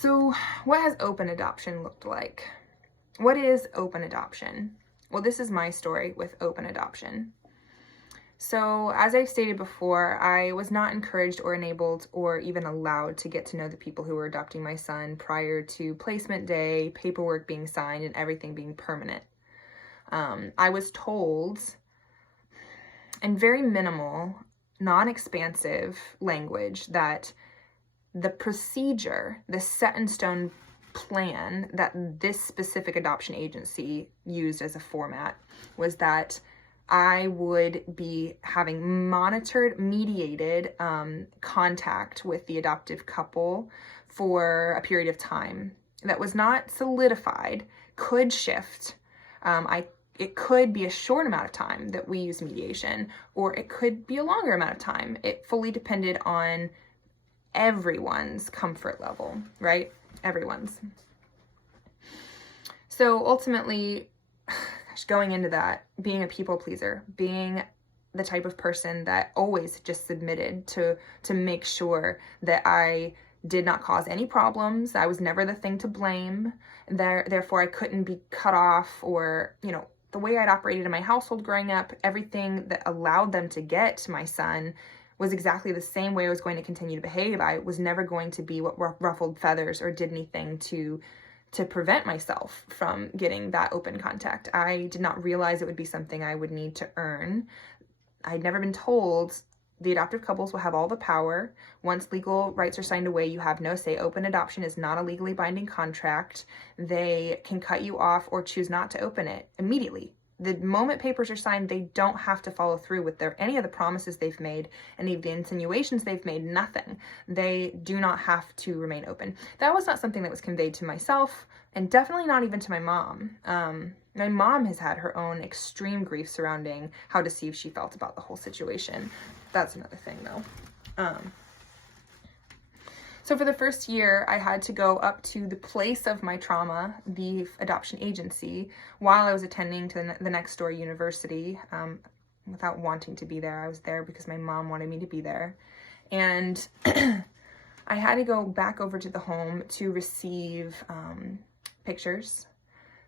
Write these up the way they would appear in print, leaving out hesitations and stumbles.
So what has open adoption looked like? What is open adoption? Well, this is my story with open adoption. So as I've stated before, I was not encouraged or enabled or even allowed to get to know the people who were adopting my son prior to placement day, paperwork being signed, and everything being permanent. I was told in very minimal, non-expansive language that the procedure, the set in stone plan that this specific adoption agency used as a format was that I would be having monitored, mediated contact with the adoptive couple for a period of time that was not solidified, could shift. It could be a short amount of time that we use mediation, or it could be a longer amount of time. It fully depended on everyone's comfort level, right? Everyone's. So ultimately, going into that, being a people pleaser, being the type of person that always just submitted to make sure that I did not cause any problems. I was never the thing to blame. Therefore, I couldn't be cut off, or, the way I'd operated in my household growing up, everything that allowed them to get my son was exactly the same way I was going to continue to behave. I was never going to be what ruffled feathers or did anything to prevent myself from getting that open contact. I did not realize it would be something I would need to earn. I'd never been told the adoptive couples will have all the power. Once legal rights are signed away, you have no say. Open adoption is not a legally binding contract. They can cut you off or choose not to open it immediately. The moment papers are signed, they don't have to follow through with any of the promises they've made, any of the insinuations they've made, nothing. They do not have to remain open. That was not something that was conveyed to myself, and definitely not even to my mom. My mom has had her own extreme grief surrounding how deceived she felt about the whole situation. That's another thing, though. So for the first year, I had to go up to the place of my trauma, the adoption agency, while I was attending to the next door university, without wanting to be there. I was there because my mom wanted me to be there. And I had to go back over to the home to receive pictures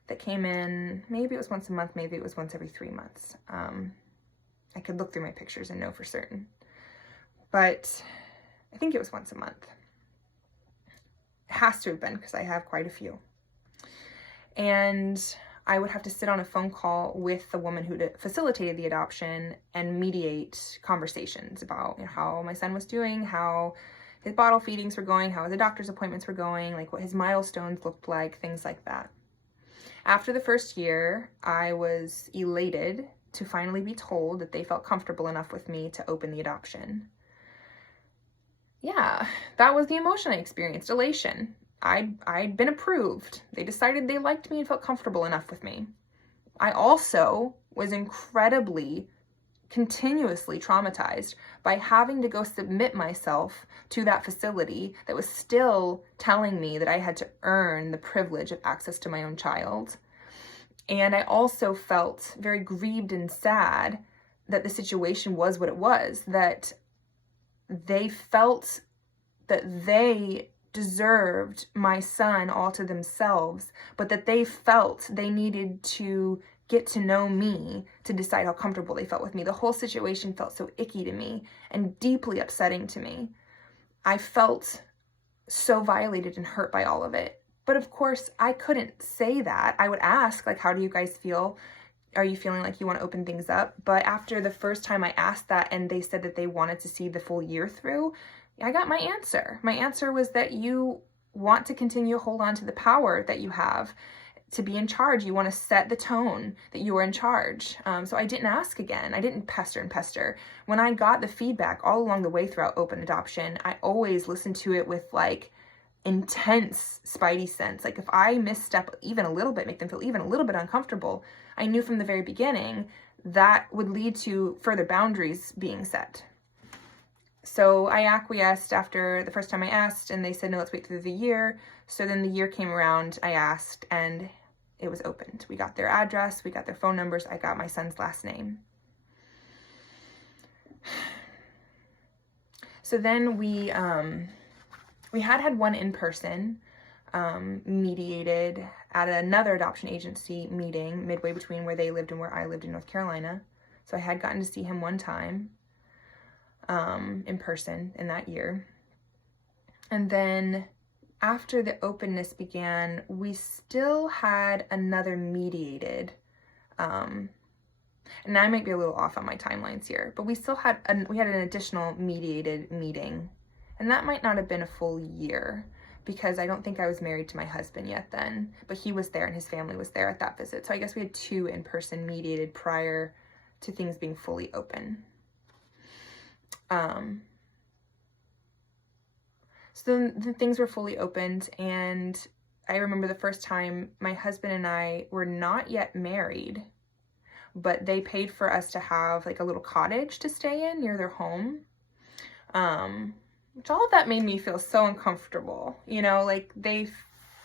that came in. Maybe it was once a month, maybe it was once every 3 months. I could look through my pictures and know for certain. But I think it was once a month. Has to have been, because I have quite a few. And I would have to sit on a phone call with the woman who facilitated the adoption and mediate conversations about how my son was doing, how his bottle feedings were going, how his doctor's appointments were going, like what his milestones looked like, things like that. After the first year, I was elated to finally be told that they felt comfortable enough with me to open the adoption. Yeah, that was the emotion I experienced, elation. I'd been approved. They decided they liked me and felt comfortable enough with me. I also was incredibly, continuously traumatized by having to go submit myself to that facility that was still telling me that I had to earn the privilege of access to my own child. And I also felt very grieved and sad that the situation was what it was, that they felt that they deserved my son all to themselves, but that they felt they needed to get to know me to decide how comfortable they felt with me. The whole situation felt so icky to me and deeply upsetting to me. I felt so violated and hurt by all of it. But of course, I couldn't say that. I would ask, how do you guys feel? Are you feeling like you want to open things up? But after the first time I asked that and they said that they wanted to see the full year through, I got my answer. My answer was that you want to continue to hold on to the power that you have to be in charge. You want to set the tone that you are in charge. So I didn't ask again. I didn't pester and pester. When I got the feedback all along the way throughout open adoption, I always listened to it with intense spidey sense. If I misstep even a little bit, make them feel even a little bit uncomfortable, I knew from the very beginning that would lead to further boundaries being set. So I acquiesced after the first time I asked, and they said, no, let's wait through the year. So then the year came around, I asked, and it was opened. We got their address, we got their phone numbers, I got my son's last name. So then we had one in person. mediated at another adoption agency meeting midway between where they lived and where I lived in North Carolina. So I had gotten to see him one time in person in that year. And then after the openness began, we still had another mediated, and I might be a little off on my timelines here, but we still had an additional mediated meeting, and that might not have been a full year because I don't think I was married to my husband yet then, but he was there and his family was there at that visit. So I guess we had 2 in-person mediated prior to things being fully open. So the things were fully opened, and I remember the first time my husband and I were not yet married, but they paid for us to have like a little cottage to stay in near their home. Which all of that made me feel so uncomfortable, you know, like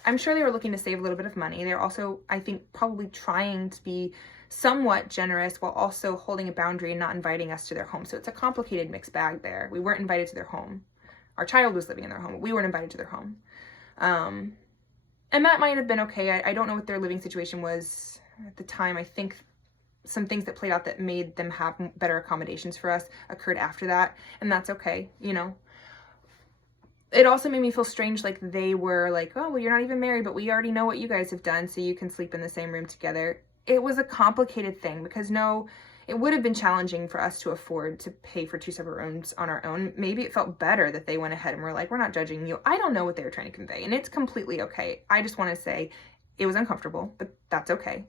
I'm sure they were looking to save a little bit of money. They're also, I think, probably trying to be somewhat generous while also holding a boundary and not inviting us to their home. So it's a complicated mixed bag there. We weren't invited to their home. Our child was living in their home, but we weren't invited to their home. And that might have been okay. I don't know what their living situation was at the time. I think some things that played out that made them have better accommodations for us occurred after that, and that's okay, you know. It also made me feel strange, like they were like, oh, well, you're not even married, but we already know what you guys have done, so you can sleep in the same room together. It was a complicated thing because it would have been challenging for us to afford to pay for 2 separate rooms on our own. Maybe it felt better that they went ahead and were like, we're not judging you. I don't know what they were trying to convey, and it's completely okay. I just want to say it was uncomfortable, but that's okay.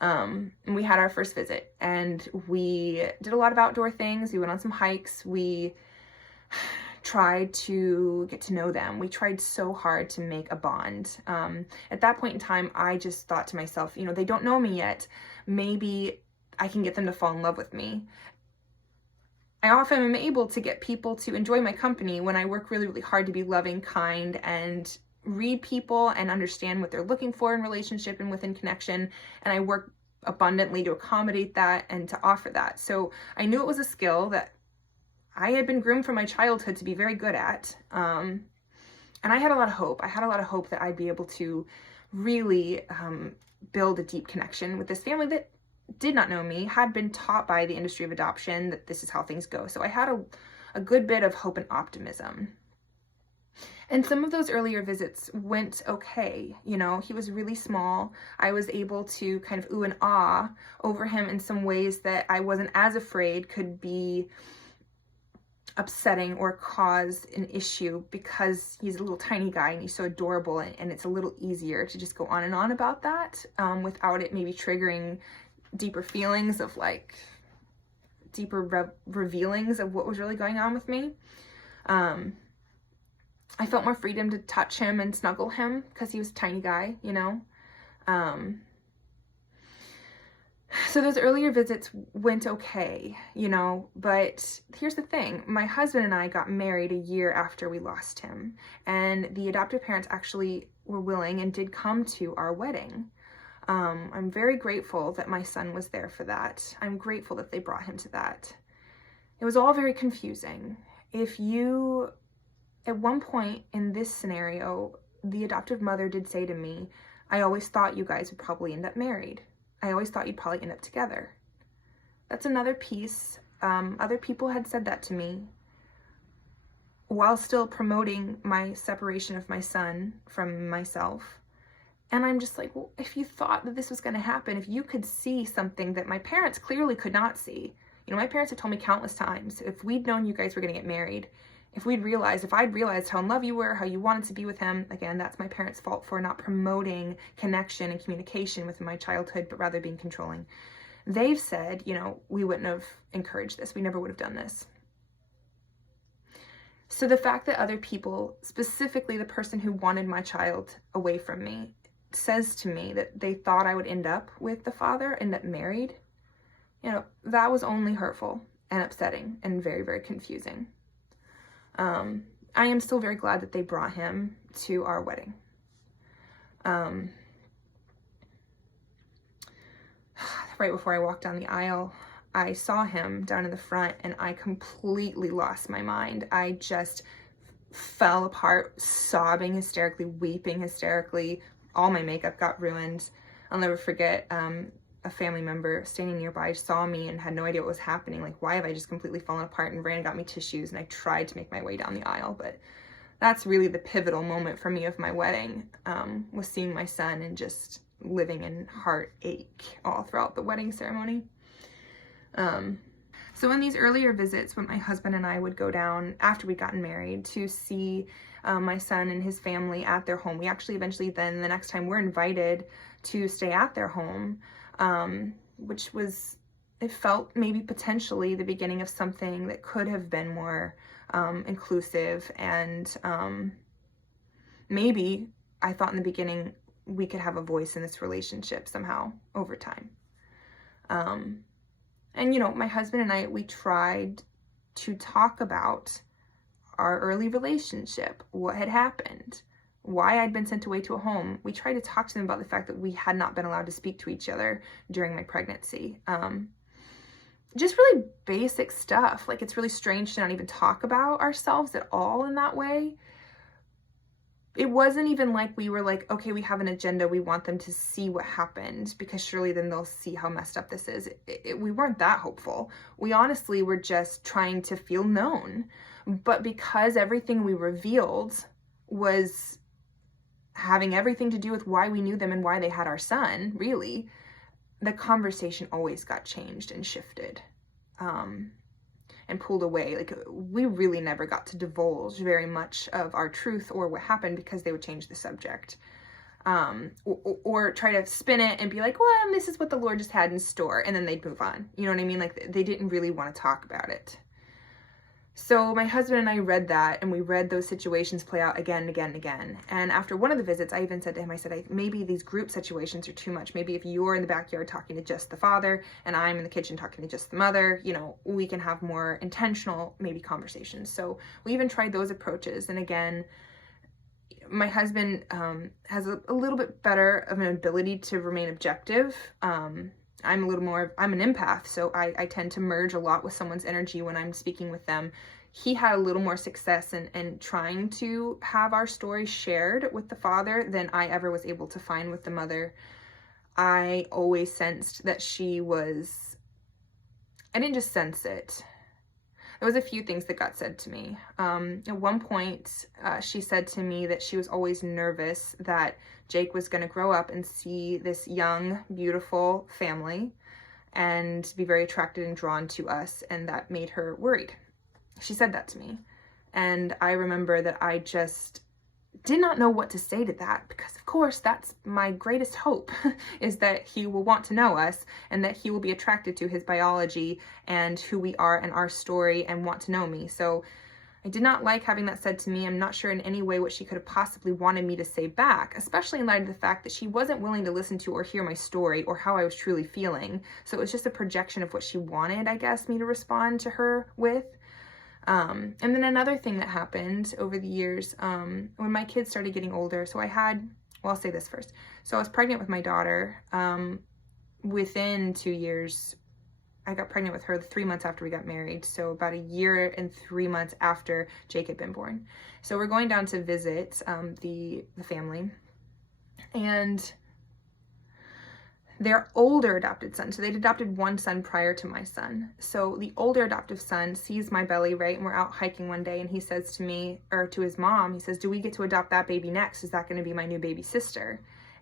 And we had our first visit, and we did a lot of outdoor things. We went on some hikes. We tried to get to know them. We tried so hard to make a bond. At that point in time, I just thought to myself, you know, they don't know me yet. Maybe I can get them to fall in love with me. I often am able to get people to enjoy my company when I work really, really hard to be loving, kind, and read people and understand what they're looking for in relationship and within connection. And I work abundantly to accommodate that and to offer that. So I knew it was a skill that I had been groomed from my childhood to be very good at. And I had a lot of hope. I had a lot of hope that I'd be able to really build a deep connection with this family that did not know me, had been taught by the industry of adoption that this is how things go. So I had a good bit of hope and optimism. And some of those earlier visits went okay. You know, he was really small. I was able to kind of ooh and ah over him in some ways that I wasn't as afraid could be upsetting or cause an issue because he's a little tiny guy and he's so adorable, and it's a little easier to just go on and on about that without it maybe triggering deeper feelings of like deeper revealings of what was really going on with me. I felt more freedom to touch him and snuggle him because he was a tiny guy, you know. So those earlier visits went okay, you know, but here's the thing. My husband and I got married a year after we lost him, and the adoptive parents actually were willing and did come to our wedding. I'm very grateful that my son was there for that. I'm grateful that they brought him to that. It was all very confusing. At one point in this scenario, the adoptive mother did say to me, I always thought you guys would probably end up married. I always thought you'd probably end up together. That's another piece. Other people had said that to me while still promoting my separation of my son from myself. And I'm just like, well, if you thought that this was going to happen, if you could see something that my parents clearly could not see, you know, my parents have told me countless times, if we'd known you guys were going to get married, if I'd realized how in love you were, how you wanted to be with him, again, that's my parents' fault for not promoting connection and communication within my childhood, but rather being controlling. They've said, you know, we wouldn't have encouraged this. We never would have done this. So the fact that other people, specifically the person who wanted my child away from me, says to me that they thought I would end up with the father, end up married, you know, that was only hurtful and upsetting and very, very confusing. I am still very glad that they brought him to our wedding. Right before I walked down the aisle, I saw him down in the front and I completely lost my mind. I just fell apart, sobbing hysterically, weeping hysterically. All my makeup got ruined. I'll never forget, a family member standing nearby saw me and had no idea what was happening. Like, why have I just completely fallen apart? And ran and got me tissues, and I tried to make my way down the aisle. But that's really the pivotal moment for me of my wedding, was seeing my son and just living in heartache all throughout the wedding ceremony. So in these earlier visits, when my husband and I would go down after we'd gotten married to see my son and his family at their home, we actually eventually then, the next time, we're invited to stay at their home, which was, it felt maybe potentially the beginning of something that could have been more inclusive, and maybe I thought in the beginning we could have a voice in this relationship somehow over time. And, you know, my husband and I, we tried to talk about our early relationship, what had happened, why I'd been sent away to a home. We tried to talk to them about the fact that we had not been allowed to speak to each other during my pregnancy. Just really basic stuff. Like, it's really strange to not even talk about ourselves at all in that way. It wasn't even like we were like, okay, we have an agenda, we want them to see what happened, because surely then they'll see how messed up this is. We weren't that hopeful. We honestly were just trying to feel known. But because everything we revealed was having everything to do with why we knew them and why they had our son, really, the conversation always got changed and shifted. And pulled away. Like, we really never got to divulge very much of our truth or what happened, because they would change the subject, or try to spin it and be like, well, this is what the Lord just had in store, and then they'd move on. You know what I mean? Like, they didn't really want to talk about it. So my husband and I read that, and we read those situations play out again and again and again. And after one of the visits, I even said to him, I said, maybe these group situations are too much. Maybe if you're in the backyard talking to just the father and I'm in the kitchen talking to just the mother, you know, we can have more intentional, maybe, conversations. So we even tried those approaches. And again, my husband has a little bit better of an ability to remain objective. I'm an empath, so I tend to merge a lot with someone's energy when I'm speaking with them. He had a little more success in trying to have our story shared with the father than I ever was able to find with the mother. I always sensed that I didn't just sense it. There was a few things that got said to me. At one point, she said to me that she was always nervous that Jake was going to grow up and see this young, beautiful family and be very attracted and drawn to us, and that made her worried. She said that to me. And I remember that I just did not know what to say to that, because of course that's my greatest hope, is that he will want to know us and that he will be attracted to his biology and who we are and our story and want to know me. So I did not like having that said to me. I'm not sure in any way what she could have possibly wanted me to say back, especially in light of the fact that she wasn't willing to listen to or hear my story or how I was truly feeling. So it was just a projection of what she wanted, I guess, me to respond to her with. And then another thing that happened over the years, when my kids started getting older, so I'll say this first. So I was pregnant with my daughter. Within 2 years, I got pregnant with her 3 months after we got married. So about 1 year and 3 months after Jake had been born. So we're going down to visit the family, and their older adopted son, so they'd adopted one son prior to my son. So the older adoptive son sees my belly, right? And we're out hiking one day, and he says to me, or to his mom, he says, do we get to adopt that baby next? Is that going to be my new baby sister?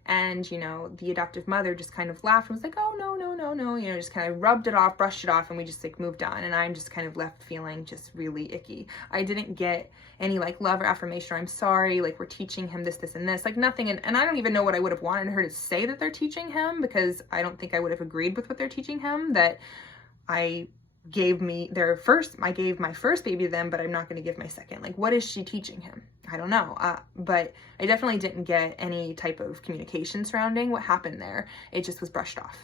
And, you know, the adoptive mother just kind of laughed and was like, oh, no, you know, just kind of rubbed it off, brushed it off, and we just like moved on. And I'm just kind of left feeling just really icky. I didn't get any like love or affirmation, or I'm sorry, like, we're teaching him this, and this, like, nothing. And I don't even know what I would have wanted her to say that they're teaching him, because I don't think I would have agreed with what they're teaching him, that I gave my first baby to them, but I'm not going to give my second. Like, what is she teaching him? I don't know. But I definitely didn't get any type of communication surrounding what happened there. It just was brushed off.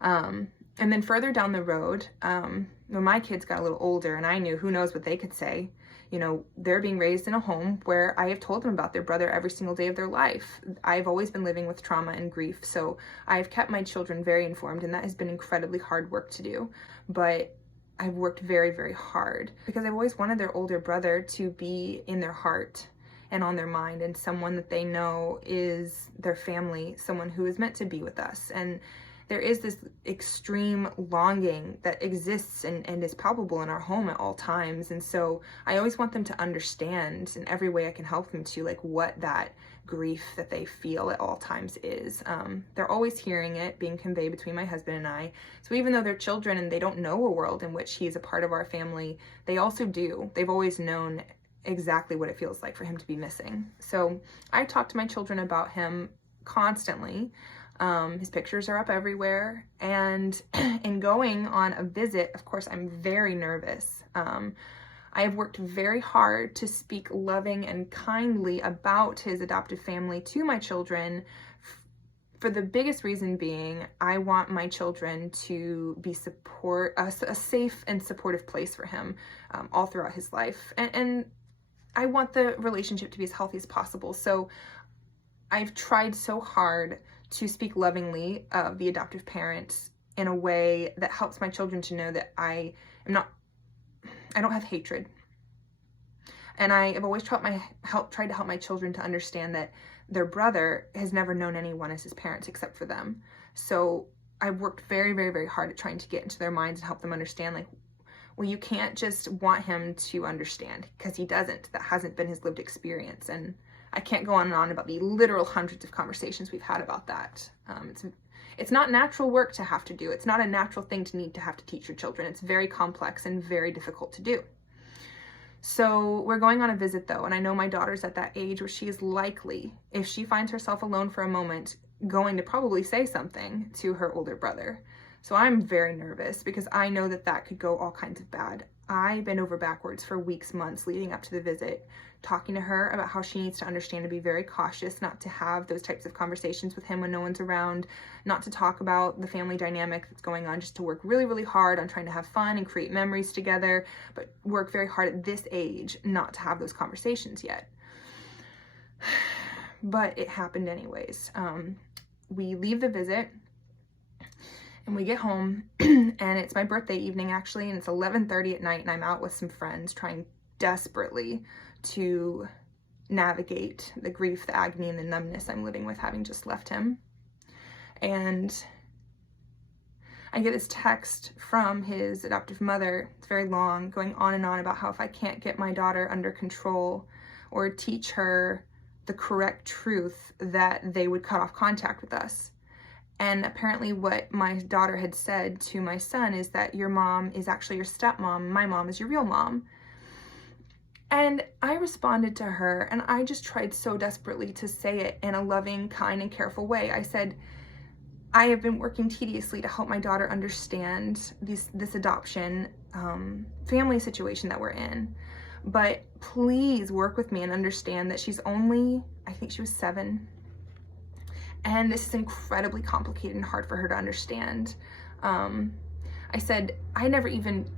And then further down the road, when my kids got a little older and I knew, who knows what they could say, you know, they're being raised in a home where I have told them about their brother every single day of their life. I've always been living with trauma and grief, so I've kept my children very informed, and that has been incredibly hard work to do. But I've worked very, very hard because I've always wanted their older brother to be in their heart and on their mind, and someone that they know is their family, someone who is meant to be with us. And there is this extreme longing that exists and is palpable in our home at all times. And so I always want them to understand in every way I can help them to, like, what that grief that they feel at all times is. They're always hearing it being conveyed between my husband and I. So even though they're children and they don't know a world in which he's a part of our family, they also do. They've always known exactly what it feels like for him to be missing. So I talk to my children about him constantly. His pictures are up everywhere, and in going on a visit, of course, I'm very nervous. I have worked very hard to speak loving and kindly about his adoptive family to my children, for the biggest reason being, I want my children to be a safe and supportive place for him all throughout his life. And I want the relationship to be as healthy as possible. So I've tried so hard to speak lovingly of the adoptive parents in a way that helps my children to know that I don't have hatred. And I have always tried to help my children to understand that their brother has never known anyone as his parents except for them. So I've worked very, very, very hard at trying to get into their minds and help them understand, like, well, you can't just want him to understand, because he doesn't. That hasn't been his lived experience. And I can't go on and on about the literal hundreds of conversations we've had about that. It's not natural work to have to do. It's not a natural thing to need to have to teach your children. It's very complex and very difficult to do. So we're going on a visit though, and I know my daughter's at that age where she is likely, if she finds herself alone for a moment, going to probably say something to her older brother. So I'm very nervous because I know that that could go all kinds of bad. I bent over backwards for weeks, months leading up to the visit, talking to her about how she needs to understand to be very cautious, not to have those types of conversations with him when no one's around, not to talk about the family dynamic that's going on, just to work really, really hard on trying to have fun and create memories together, but work very hard at this age not to have those conversations yet. But it happened anyways. We leave the visit and we get home and it's my birthday evening actually, and it's 11:30 at night, and I'm out with some friends trying desperately to navigate the grief, the agony, and the numbness I'm living with having just left him. And I get this text from his adoptive mother. It's very long, going on and on about how if I can't get my daughter under control or teach her the correct truth, that they would cut off contact with us. And apparently what my daughter had said to my son is that your mom is actually your stepmom, my mom is your real mom. And I responded to her, and I just tried so desperately to say it in a loving, kind, and careful way. I said, I have been working tediously to help my daughter understand this adoption family situation that we're in. But please work with me and understand that she's only, I think she was 7. And this is incredibly complicated and hard for her to understand. I said, I never even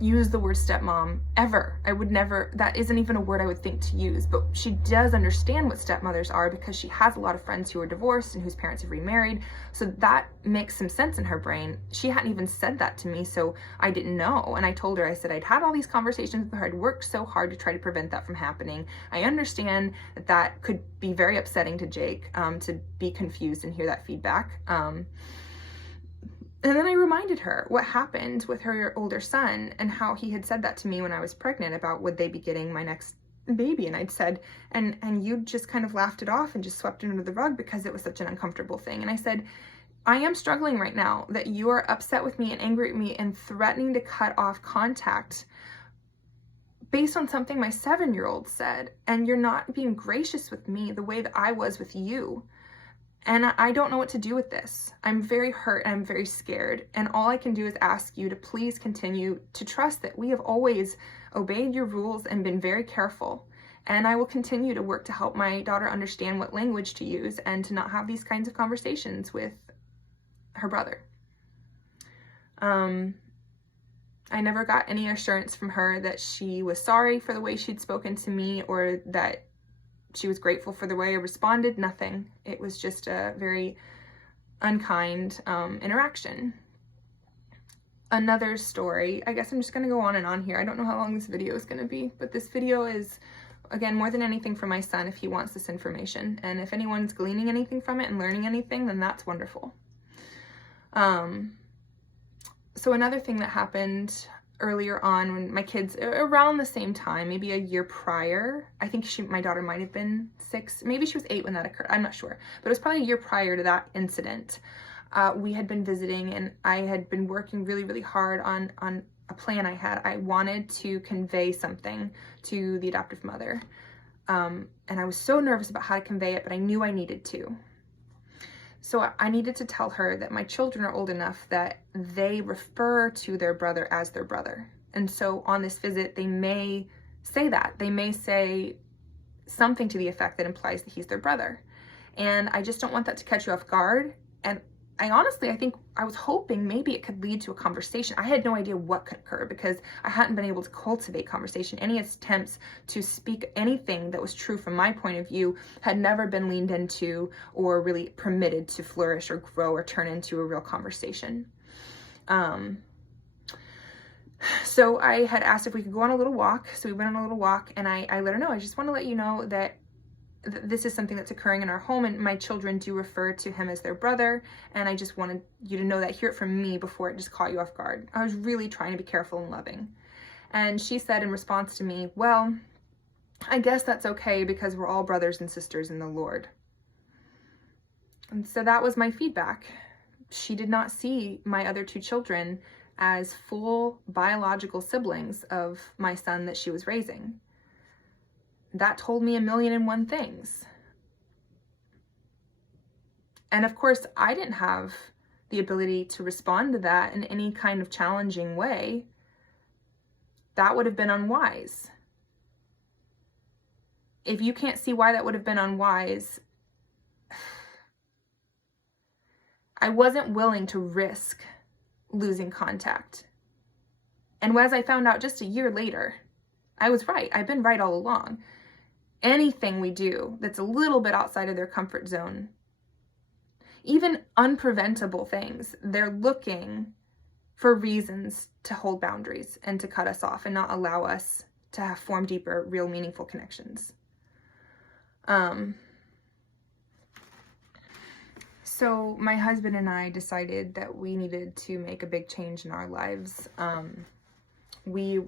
use the word stepmom ever. I would never, that isn't even a word I would think to use, but she does understand what stepmothers are because she has a lot of friends who are divorced and whose parents have remarried. So that makes some sense in her brain. She hadn't even said that to me, so I didn't know. And I told her, I said, I'd had all these conversations with her. I'd worked so hard to try to prevent that from happening. I understand that that could be very upsetting to Jake, to be confused and hear that feedback. And then I reminded her what happened with her older son and how he had said that to me when I was pregnant about would they be getting my next baby. And I'd said, and you just kind of laughed it off and just swept it under the rug because it was such an uncomfortable thing. And I said, I am struggling right now that you are upset with me and angry at me and threatening to cut off contact based on something my 7-year-old said. And you're not being gracious with me the way that I was with you. And I don't know what to do with this. I'm very hurt and I'm very scared. And all I can do is ask you to please continue to trust that we have always obeyed your rules and been very careful. And I will continue to work to help my daughter understand what language to use and to not have these kinds of conversations with her brother. I never got any assurance from her that she was sorry for the way she'd spoken to me or that she was grateful for the way I responded. Nothing. It was just a very unkind interaction. another story. I guess I'm just going to go on and on here. I don't know how long this video is going to be, but this video is, again, more than anything for my son if he wants this information. And if anyone's gleaning anything from it and learning anything, then that's wonderful. So another thing that happened earlier on when my kids, around the same time, maybe a year prior, I think my daughter might have been 6, maybe she was 8 when that occurred, I'm not sure, but it was probably a year prior to that incident. We had been visiting, and I had been working really, really hard on a plan I had. I wanted to convey something to the adoptive mother, and I was so nervous about how to convey it, but I knew I needed to. So I needed to tell her that my children are old enough that they refer to their brother as their brother. And so on this visit, they may say that. They may say something to the effect that implies that he's their brother. And I just don't want that to catch you off guard. And I think I was hoping maybe it could lead to a conversation. I had no idea what could occur because I hadn't been able to cultivate conversation. Any attempts to speak anything that was true from my point of view had never been leaned into or really permitted to flourish or grow or turn into a real conversation. So I had asked if we could go on a little walk. So we went on a little walk, and I let her know, I just want to let you know that this is something that's occurring in our home, and my children do refer to him as their brother, and I just wanted you to know that, hear it from me before it just caught you off guard. I was really trying to be careful and loving. And she said in response to me, well, I guess that's okay because we're all brothers and sisters in the Lord. And so that was my feedback. She did not see my other 2 children as full biological siblings of my son that she was raising. That told me 1,000,001 things. And of course, I didn't have the ability to respond to that in any kind of challenging way. That would have been unwise. If you can't see why that would have been unwise, I wasn't willing to risk losing contact. And as I found out just a year later, I was right. I've been right all along. Anything we do that's a little bit outside of their comfort zone, even unpreventable things, they're looking for reasons to hold boundaries and to cut us off and not allow us to form deeper, real, meaningful connections. So my husband and I decided that we needed to make a big change in our lives. We,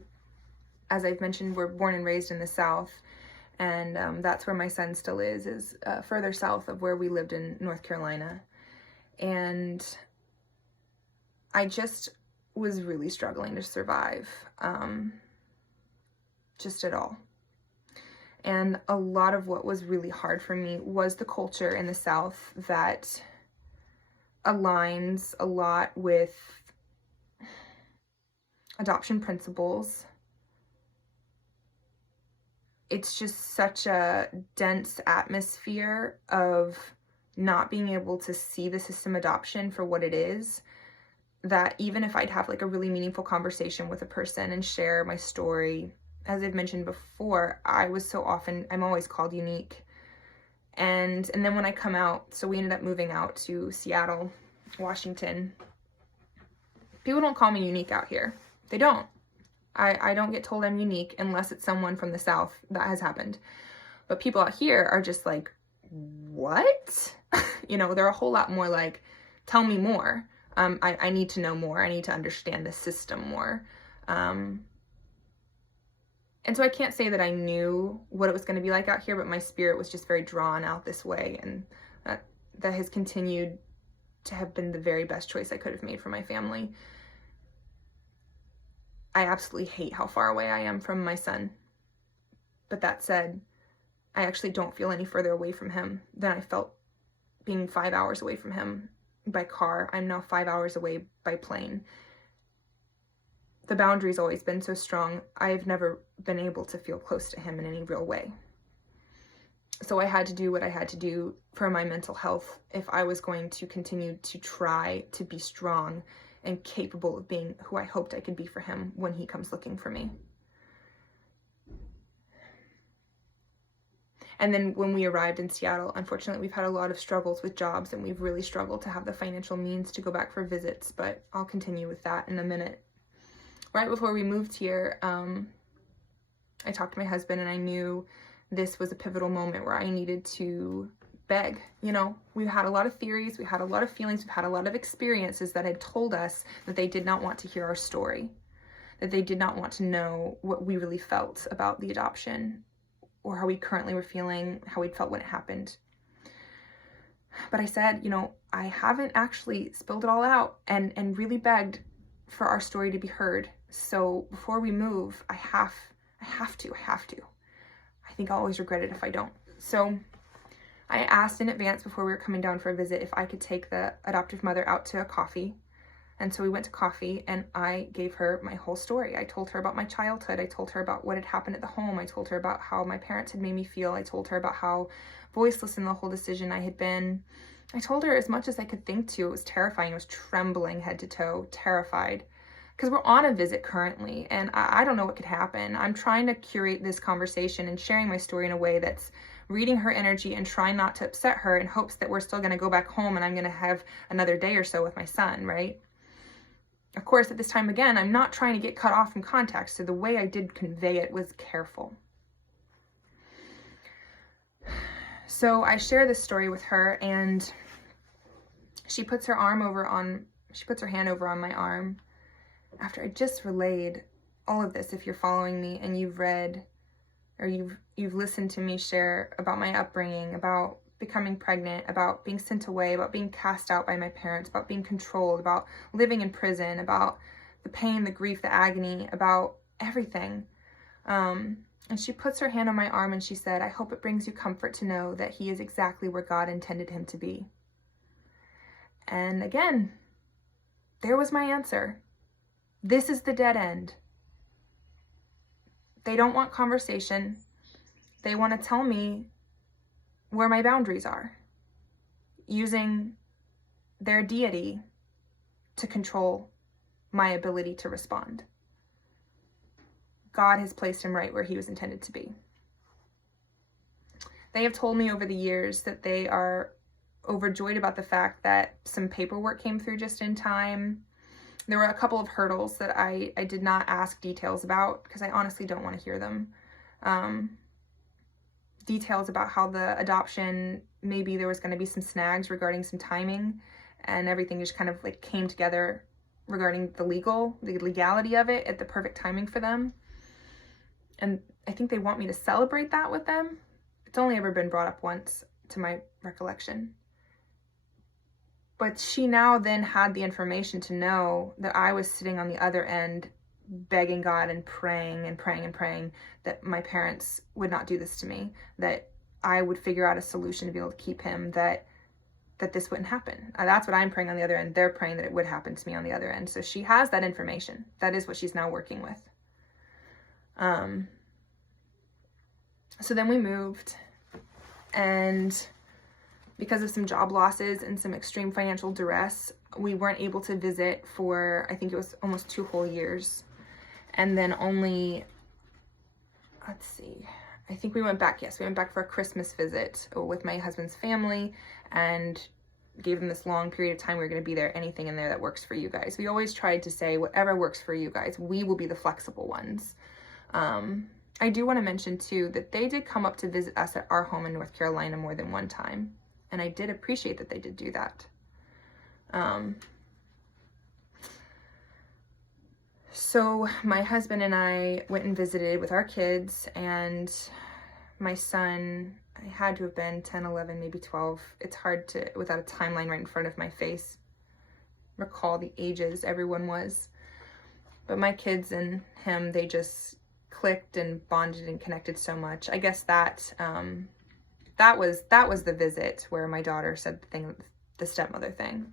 as I've mentioned, were born and raised in the South. And that's where my son still is further south of where we lived in North Carolina. And I just was really struggling to survive, just at all. And a lot of what was really hard for me was the culture in the South that aligns a lot with adoption principles. It's just such a dense atmosphere of not being able to see the system adoption for what it is, that even if I'd have like a really meaningful conversation with a person and share my story, as I've mentioned before, I'm always called unique. And then when I come out, so we ended up moving out to Seattle, Washington. People don't call me unique out here. They don't. I don't get told I'm unique unless it's someone from the South. That has happened. But people out here are just like, what? They're a whole lot more like, tell me more. I need to know more. I need to understand the system more. And so I can't say that I knew what it was going to be like out here, but my spirit was just very drawn out this way. And that has continued to have been the very best choice I could have made for my family. I absolutely hate how far away I am from my son. But that said, I actually don't feel any further away from him than I felt being 5 hours away from him by car. I'm now 5 hours away by plane. The boundary's always been so strong. I've never been able to feel close to him in any real way. So I had to do what I had to do for my mental health if I was going to continue to try to be strong and capable of being who I hoped I could be for him when he comes looking for me. And then when we arrived in Seattle, unfortunately, we've had a lot of struggles with jobs, and we've really struggled to have the financial means to go back for visits, but I'll continue with that in a minute. Right before we moved here, I talked to my husband, and I knew this was a pivotal moment where I needed to beg. You know, we had a lot of theories, we had a lot of feelings, we've had a lot of experiences that had told us that they did not want to hear our story, that they did not want to know what we really felt about the adoption, or how we currently were feeling, how we felt when it happened. But I said, you know, I haven't actually spilled it all out and really begged for our story to be heard. So before we move, I have to. I think I'll always regret it if I don't. So I asked in advance before we were coming down for a visit if I could take the adoptive mother out to a coffee. And so we went to coffee, and I gave her my whole story. I told her about my childhood. I told her about what had happened at the home. I told her about how my parents had made me feel. I told her about how voiceless in the whole decision I had been. I told her as much as I could think to. It was terrifying. I was trembling head to toe, terrified. Because we're on a visit currently, and I don't know what could happen. I'm trying to curate this conversation and sharing my story in a way that's reading her energy and trying not to upset her in hopes that we're still going to go back home and I'm going to have another day or so with my son, right? Of course, at this time, again, I'm not trying to get cut off from contact, so the way I did convey it was careful. So I share this story with her, and she puts her hand over on my arm after I just relayed all of this. If you're following me and you've read or you've listened to me share about my upbringing, about becoming pregnant, about being sent away, about being cast out by my parents, about being controlled, about living in prison, about the pain, the grief, the agony, about everything. And she puts her hand on my arm and she said, I hope it brings you comfort to know that he is exactly where God intended him to be. And again, there was my answer. This is the dead end. They don't want conversation. They want to tell me where my boundaries are, using their deity to control my ability to respond. God has placed him right where he was intended to be. They have told me over the years that they are overjoyed about the fact that some paperwork came through just in time. There were a couple of hurdles that I did not ask details about because I honestly don't want to hear them. Details about how the adoption, maybe there was going to be some snags regarding some timing, and everything just kind of like came together regarding the legality of it at the perfect timing for them. And I think they want me to celebrate that with them. It's only ever been brought up once to my recollection. But she now then had the information to know that I was sitting on the other end begging God and praying and praying and praying that my parents would not do this to me, that I would figure out a solution to be able to keep him, that this wouldn't happen. That's what I'm praying on the other end. They're praying that it would happen to me on the other end. So she has that information. That is what she's now working with. So then we moved, and because of some job losses and some extreme financial duress, we weren't able to visit for, I think it was almost 2 whole years. And then only, let's see, I think we went back for a Christmas visit with my husband's family and gave them this long period of time. We were going to be there, anything in there that works for you guys. We always tried to say, whatever works for you guys, we will be the flexible ones. I do want to mention too, that they did come up to visit us at our home in North Carolina more than one time. And I did appreciate that they did do that. So my husband and I went and visited with our kids, and my son, I had to have been 10, 11, maybe 12. It's hard to, without a timeline right in front of my face, recall the ages everyone was. But my kids and him, they just clicked and bonded and connected so much. I guess that was the visit where my daughter said the stepmother thing.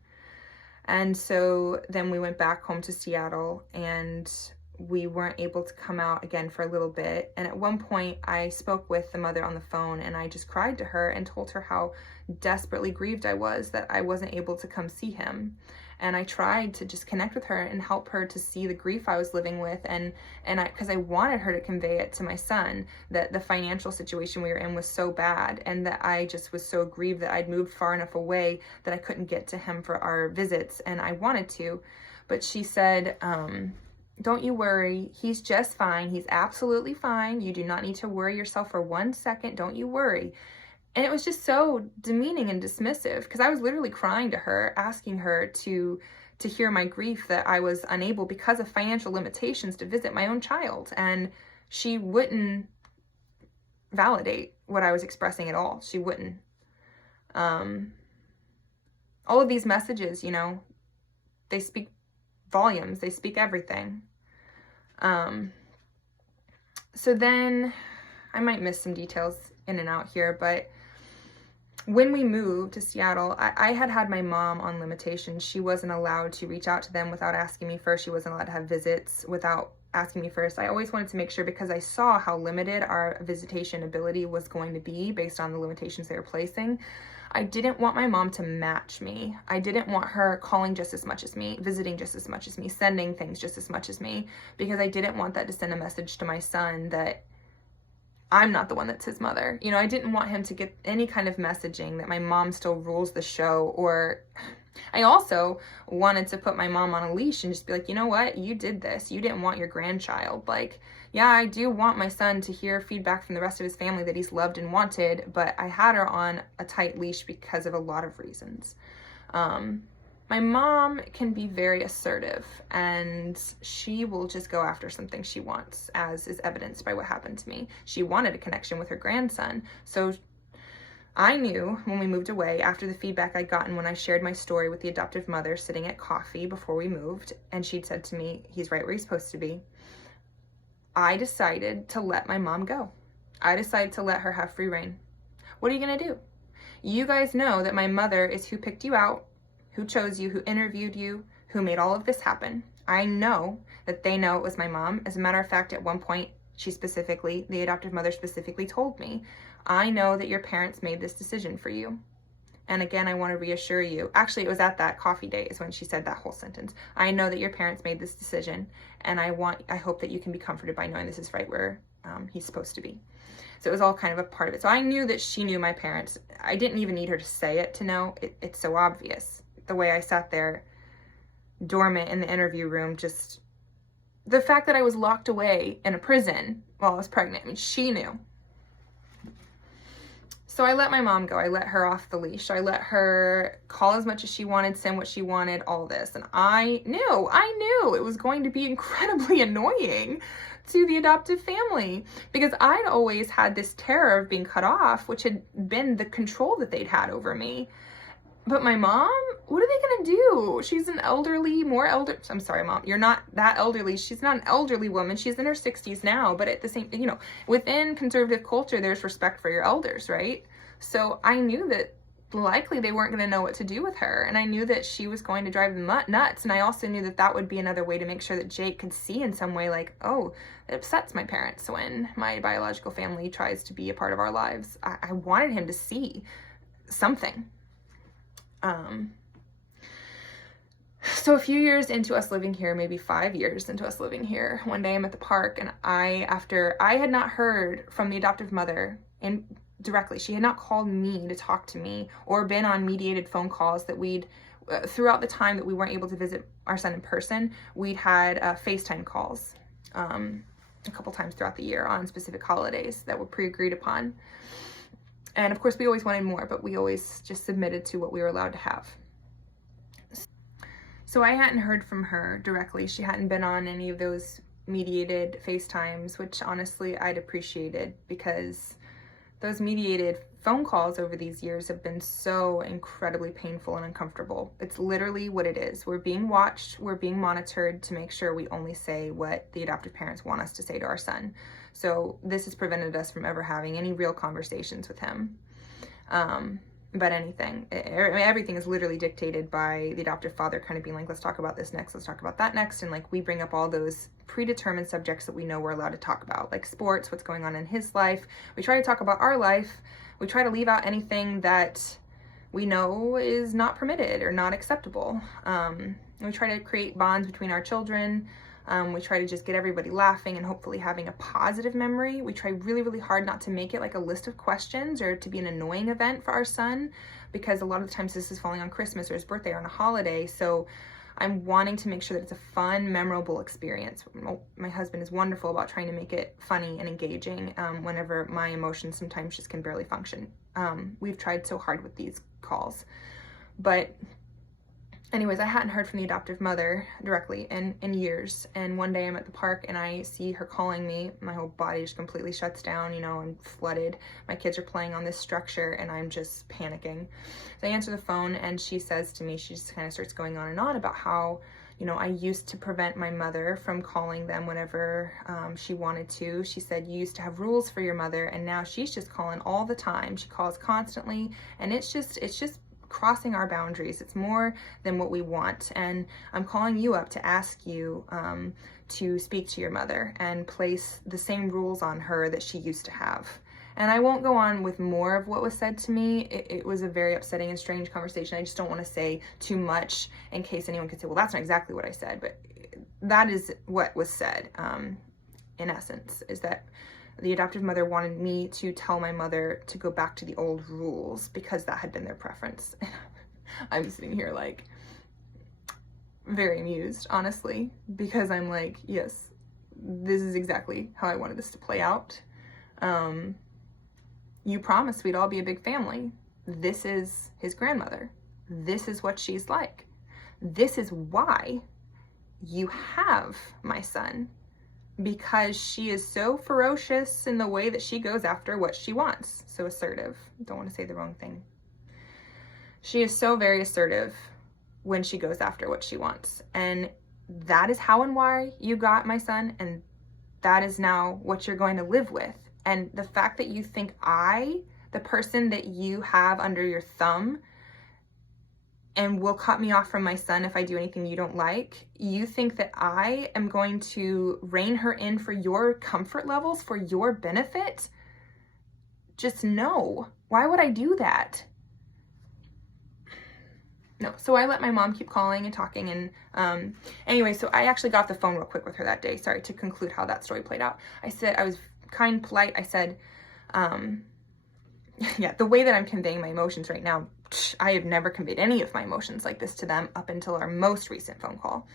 And so then we went back home to Seattle, and we weren't able to come out again for a little bit. And at one point I spoke with the mother on the phone, and I just cried to her and told her how desperately grieved I was that I wasn't able to come see him. And I tried to just connect with her and help her to see the grief I was living with, because I wanted her to convey it to my son, that the financial situation we were in was so bad, and that I just was so grieved that I'd moved far enough away that I couldn't get to him for our visits, and I wanted to. But she said, don't you worry, he's just fine. He's absolutely fine. You do not need to worry yourself for 1 second. Don't you worry. And it was just so demeaning and dismissive, because I was literally crying to her, asking her to hear my grief that I was unable, because of financial limitations, to visit my own child. And she wouldn't validate what I was expressing at all. She wouldn't. All of these messages, they speak volumes. They speak everything. So then I might miss some details in and out here, but when we moved to Seattle, I had my mom on limitations. She wasn't allowed to reach out to them without asking me first. She wasn't allowed to have visits without asking me first. I always wanted to make sure, because I saw how limited our visitation ability was going to be based on the limitations they were placing. I didn't want my mom to match me. I didn't want her calling just as much as me, visiting just as much as me, sending things just as much as me, because I didn't want that to send a message to my son that I'm not the one that's his mother. I didn't want him to get any kind of messaging that my mom still rules the show. Or I also wanted to put my mom on a leash and just be like, you know what? You did this. You didn't want your grandchild. Like, yeah, I do want my son to hear feedback from the rest of his family that he's loved and wanted, but I had her on a tight leash because of a lot of reasons. My mom can be very assertive, and she will just go after something she wants, as is evidenced by what happened to me. She wanted a connection with her grandson. So I knew when we moved away, after the feedback I'd gotten when I shared my story with the adoptive mother sitting at coffee before we moved, and she'd said to me, he's right where he's supposed to be, I decided to let my mom go. I decided to let her have free reign. What are you going to do? You guys know that my mother is who picked you out, who chose you, who interviewed you, who made all of this happen. I know that they know it was my mom. As a matter of fact, at one point, the adoptive mother specifically told me, I know that your parents made this decision for you. And again, I want to reassure you. Actually, it was at that coffee date is when she said that whole sentence. I know that your parents made this decision, and I hope that you can be comforted by knowing this is right where he's supposed to be. So it was all kind of a part of it. So I knew that she knew my parents. I didn't even need her to say it to know. It's so obvious. The way I sat there dormant in the interview room, just the fact that I was locked away in a prison while I was pregnant, I mean, she knew. So I let my mom go. I let her off the leash. I let her call as much as she wanted, send what she wanted, all this. And I knew it was going to be incredibly annoying to the adoptive family, because I'd always had this terror of being cut off, which had been the control that they'd had over me. But my mom, what are they going to do? She's an I'm sorry, Mom, you're not that elderly. She's not an elderly woman. She's in her 60s now, but at the same, within conservative culture, there's respect for your elders, right? So I knew that likely they weren't going to know what to do with her. And I knew that she was going to drive them nuts. And I also knew that that would be another way to make sure that Jake could see in some way, like, oh, it upsets my parents when my biological family tries to be a part of our lives. I wanted him to see something. So a few years into us living here, maybe 5 years into us living here, one day I'm at the park, and after I had not heard from the adoptive mother directly, she had not called me to talk to me or been on mediated phone calls that throughout the time that we weren't able to visit our son in person, we'd had FaceTime calls a couple times throughout the year on specific holidays that were pre-agreed upon. And of course, we always wanted more, but we always just submitted to what we were allowed to have. So I hadn't heard from her directly. She hadn't been on any of those mediated FaceTimes, which honestly I'd appreciated, because those mediated phone calls over these years have been so incredibly painful and uncomfortable. It's literally what it is. We're being watched, we're being monitored to make sure we only say what the adoptive parents want us to say to our son. So this has prevented us from ever having any real conversations with him. but anything. Everything is literally dictated by the adoptive father kind of being like, let's talk about this next, let's talk about that next. And like, we bring up all those predetermined subjects that we know we're allowed to talk about, like sports, what's going on in his life. We try to talk about our life. We try to leave out anything that we know is not permitted or not acceptable. We try to create bonds between our children. We try to just get everybody laughing and hopefully having a positive memory. We try really, really hard not to make it like a list of questions or to be an annoying event for our son, because a lot of the times this is falling on Christmas or his birthday or on a holiday. So I'm wanting to make sure that it's a fun, memorable experience. My husband is wonderful about trying to make it funny and engaging whenever my emotions sometimes just can barely function. We've tried so hard with these calls. But anyways, I hadn't heard from the adoptive mother directly in years. And one day I'm at the park and I see her calling me. My whole body just completely shuts down, I'm flooded. My kids are playing on this structure and I'm just panicking. So I answer the phone and she says to me, she just kind of starts going on and on about how, I used to prevent my mother from calling them whenever she wanted to. She said, you used to have rules for your mother and now she's just calling all the time. She calls constantly and it's just crossing our boundaries. It's more than what we want. And I'm calling you up to ask you to speak to your mother and place the same rules on her that she used to have. And I won't go on with more of what was said to me. It was a very upsetting and strange conversation. I just don't want to say too much in case anyone could say, well, that's not exactly what I said. But that is what was said, in essence, is that the adoptive mother wanted me to tell my mother to go back to the old rules because that had been their preference. I'm sitting here like very amused, honestly, because I'm like, yes, this is exactly how I wanted this to play out. You promised we'd all be a big family. This is his grandmother. This is what she's like. This is why you have my son. Because she is so ferocious in the way that she goes after what she wants. So assertive. Don't want to say the wrong thing. She is so very assertive when she goes after what she wants. And that is how and why you got my son. And that is now what you're going to live with. And the fact that you think the person that you have under your thumb and will cut me off from my son if I do anything you don't like, you think that I am going to rein her in for your comfort levels, for your benefit? Just no. Why would I do that? No. So I let my mom keep calling and talking. And anyway, so I actually got off the phone real quick with her that day. Sorry, to conclude how that story played out. I was kind, polite. I said, yeah, the way that I'm conveying my emotions right now, I have never conveyed any of my emotions like this to them up until our most recent phone call.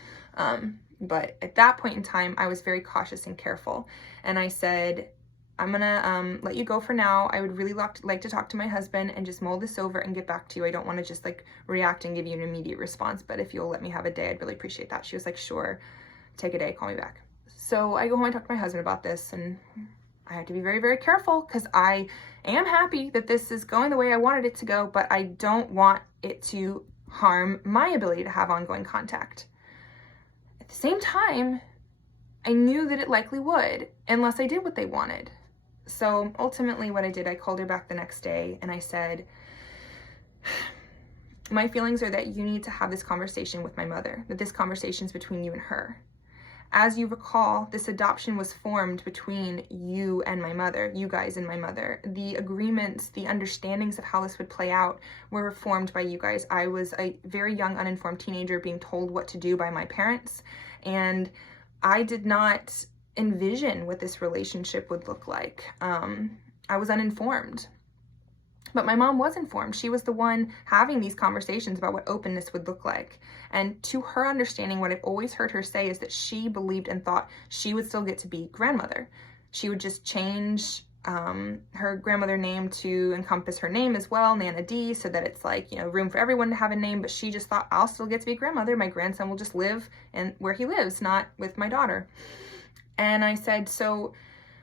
But at that point in time, I was very cautious and careful. And I said, I'm gonna let you go for now. I would really like to talk to my husband and just mull this over and get back to you. I don't want to just like react and give you an immediate response, but if you'll let me have a day, I'd really appreciate that. She was like, sure, take a day, call me back. So I go home and talk to my husband about this, and I have to be very, very careful because I am happy that this is going the way I wanted it to go, but I don't want it to harm my ability to have ongoing contact. At the same time, I knew that it likely would, unless I did what they wanted. So ultimately what I did, I called her back the next day and I said, my feelings are that you need to have this conversation with my mother, that this conversation is between you and her. As you recall, this adoption was formed between you and my mother, you guys and my mother. The agreements, the understandings of how this would play out were formed by you guys. I was a very young, uninformed teenager being told what to do by my parents, and I did not envision what this relationship would look like. I was uninformed. But my mom was informed. She was the one having these conversations about what openness would look like. And to her understanding, what I've always heard her say is that she believed and thought she would still get to be grandmother. She would just change her grandmother name to encompass her name as well, Nana D, so that it's like, room for everyone to have a name. But she just thought, I'll still get to be grandmother. My grandson will just live where he lives, not with my daughter. And I said, so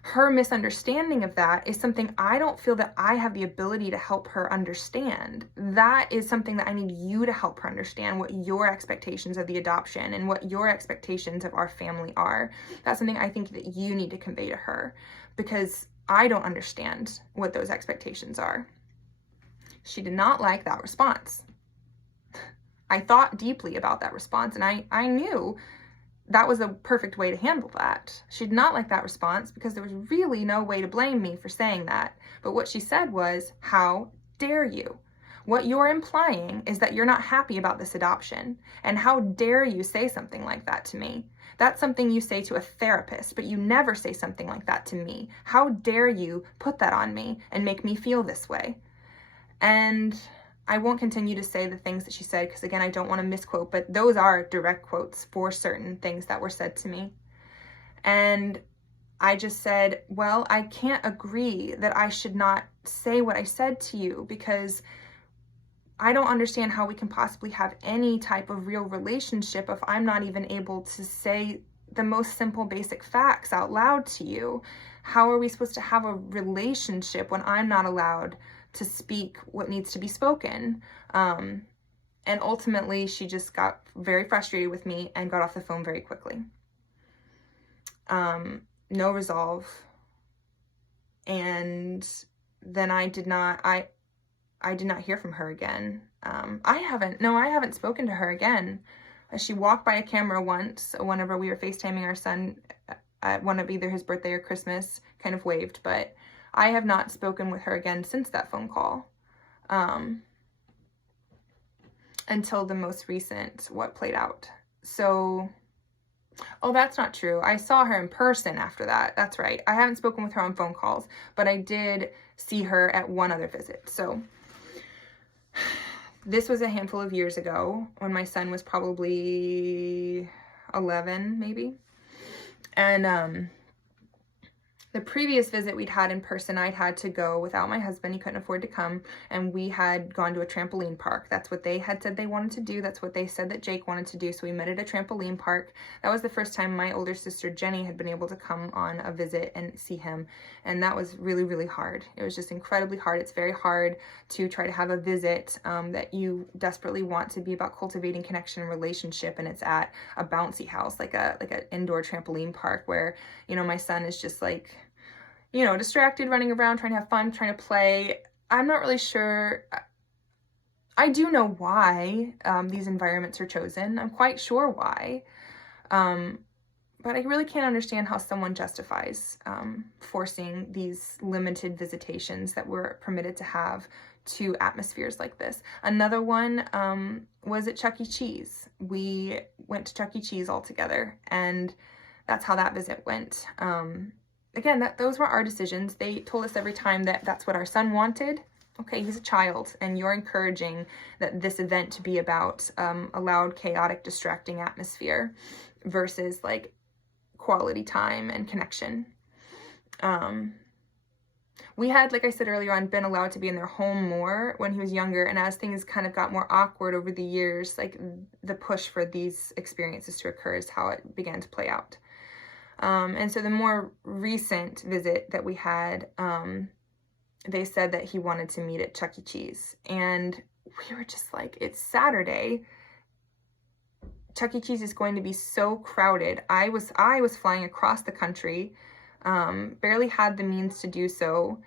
her misunderstanding of that is something I don't feel that I have the ability to help her understand. That is something that I need you to help her understand, what your expectations of the adoption and what your expectations of our family are. That's something I think that you need to convey to her, because I don't understand what those expectations are. She did not like that response. I thought deeply about that response, and I knew that was a perfect way to handle that. She did not like that response because there was really no way to blame me for saying that. But what she said was, "How dare you? What you're implying is that you're not happy about this adoption. And how dare you say something like that to me? That's something you say to a therapist, but you never say something like that to me. How dare you put that on me and make me feel this way?" And I won't continue to say the things that she said because, again, I don't want to misquote, but those are direct quotes for certain things that were said to me. And I just said, well, I can't agree that I should not say what I said to you because I don't understand how we can possibly have any type of real relationship if I'm not even able to say the most simple basic facts out loud to you. How are we supposed to have a relationship when I'm not allowed to speak what needs to be spoken? And ultimately, she just got very frustrated with me and got off the phone very quickly. No resolve. And then I did not hear from her again. I haven't spoken to her again. She walked by a camera once whenever we were FaceTiming our son at one of either his birthday or Christmas, kind of waved, but I have not spoken with her again since that phone call, until the most recent, what played out. So, oh, that's not true. I saw her in person after that. That's right. I haven't spoken with her on phone calls, but I did see her at one other visit. So this was a handful of years ago when my son was probably 11, maybe. And the previous visit we'd had in person, I'd had to go without my husband. He couldn't afford to come. And we had gone to a trampoline park. That's what they had said they wanted to do. That's what they said that Jake wanted to do. So we met at a trampoline park. That was the first time my older sister, Jenny, had been able to come on a visit and see him. And that was really, really hard. It was just incredibly hard. It's very hard to try to have a visit that you desperately want to be about cultivating connection and relationship. And it's at a bouncy house, like an indoor trampoline park where, my son is just like, distracted, running around, trying to have fun, trying to play. I'm not really sure. I do know why these environments are chosen. I'm quite sure why. But I really can't understand how someone justifies forcing these limited visitations that we're permitted to have to atmospheres like this. Another one was at Chuck E. Cheese. We went to Chuck E. Cheese all together, and that's how that visit went. Again, those were our decisions. They told us every time that that's what our son wanted. Okay, he's a child, and you're encouraging that this event to be about a loud, chaotic, distracting atmosphere versus like quality time and connection. We had, like I said earlier on, been allowed to be in their home more when he was younger, and as things kind of got more awkward over the years, like the push for these experiences to occur is how it began to play out. And so the more recent visit that we had, they said that he wanted to meet at Chuck E. Cheese. And we were just like, it's Saturday. Chuck E. Cheese is going to be so crowded. I was flying across the country, barely had the means to do so,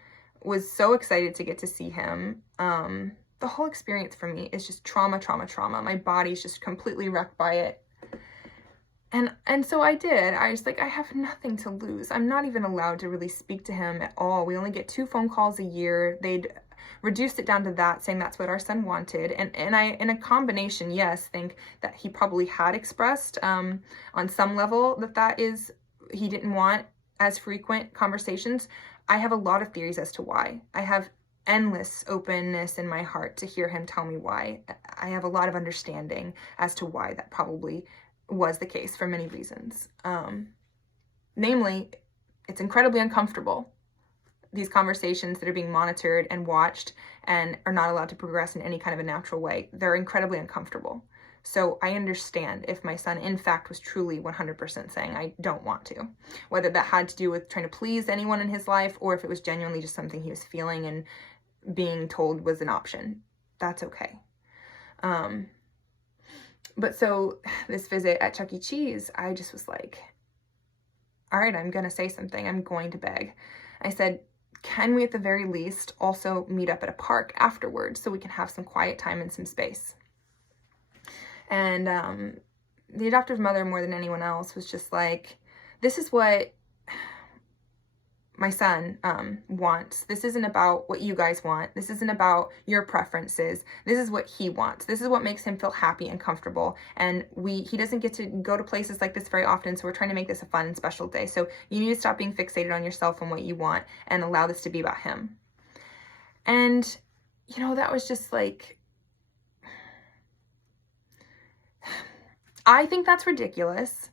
was so excited to get to see him. The whole experience for me is just trauma. My body's just completely wrecked by it. And so I did. I was like, I have nothing to lose. I'm not even allowed to really speak to him at all. We only get 2 phone calls a year. They'd reduced it down to that, saying that's what our son wanted. And I, in a combination, yes, think that he probably had expressed on some level that is, he didn't want as frequent conversations. I have a lot of theories as to why. I have endless openness in my heart to hear him tell me why. I have a lot of understanding as to why that probably was the case for many reasons. Namely, it's incredibly uncomfortable. These conversations that are being monitored and watched and are not allowed to progress in any kind of a natural way, they're incredibly uncomfortable. So I understand if my son, in fact, was truly 100% saying, I don't want to. Whether that had to do with trying to please anyone in his life or if it was genuinely just something he was feeling and being told was an option. That's okay. But so this visit at Chuck E. Cheese, I just was like, all right, I'm going to say something. I'm going to beg. I said, can we at the very least also meet up at a park afterwards so we can have some quiet time and some space? And the adoptive mother, more than anyone else, was just like, this is what my son wants. This isn't about what you guys want. This isn't about your preferences. This is what he wants. This is what makes him feel happy and comfortable. And he doesn't get to go to places like this very often, so we're trying to make this a fun and special day. So you need to stop being fixated on yourself and what you want and allow this to be about him. And, you know, that was just like, I think that's ridiculous.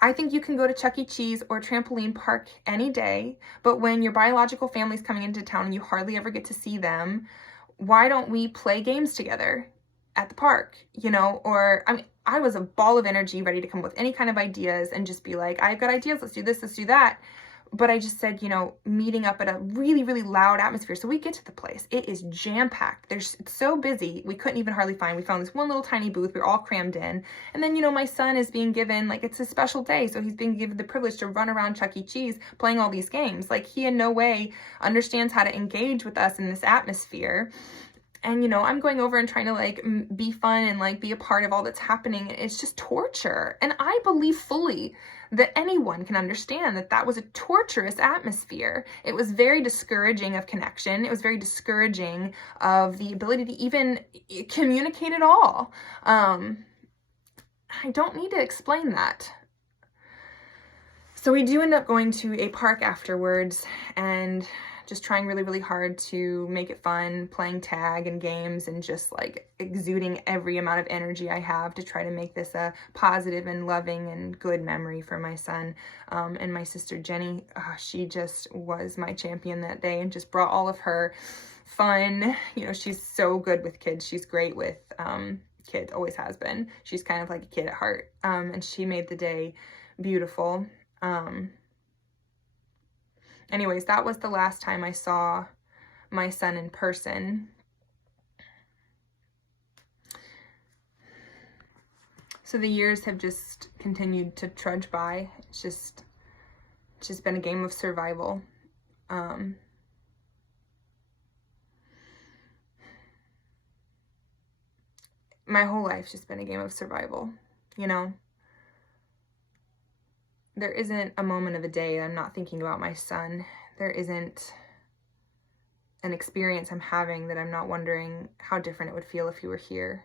I think you can go to Chuck E. Cheese or trampoline park any day, but when your biological family's coming into town and you hardly ever get to see them, why don't we play games together at the park, you know? Or, I mean, I was a ball of energy ready to come up with any kind of ideas and just be like, I've got ideas, let's do this, let's do that. But I just said, you know, meeting up at a really, really loud atmosphere. So we get to the place. It is jam-packed. It's so busy. We couldn't even hardly find. We found this one little tiny booth. We were all crammed in. And then, you know, my son is being given, like, it's a special day. So he's being given the privilege to run around Chuck E. Cheese playing all these games. Like, he in no way understands how to engage with us in this atmosphere. And, you know, I'm going over and trying to, like, be fun and, like, be a part of all that's happening. It's just torture. And I believe fully that anyone can understand that that was a torturous atmosphere. It was very discouraging of connection. It was very discouraging of the ability to even communicate at all. I don't need to explain that. So we do end up going to a park afterwards and just trying really, really hard to make it fun, playing tag and games and just like exuding every amount of energy I have to try to make this a positive and loving and good memory for my son. And my sister Jenny, she just was my champion that day and just brought all of her fun. You know, she's so good with kids. She's great with kids, always has been. She's kind of like a kid at heart. And she made the day beautiful. Anyways, that was the last time I saw my son in person. So the years have just continued to trudge by. It's just been a game of survival. My whole life's just been a game of survival, you know? There isn't a moment of a day that I'm not thinking about my son. There isn't an experience I'm having that I'm not wondering how different it would feel if he were here.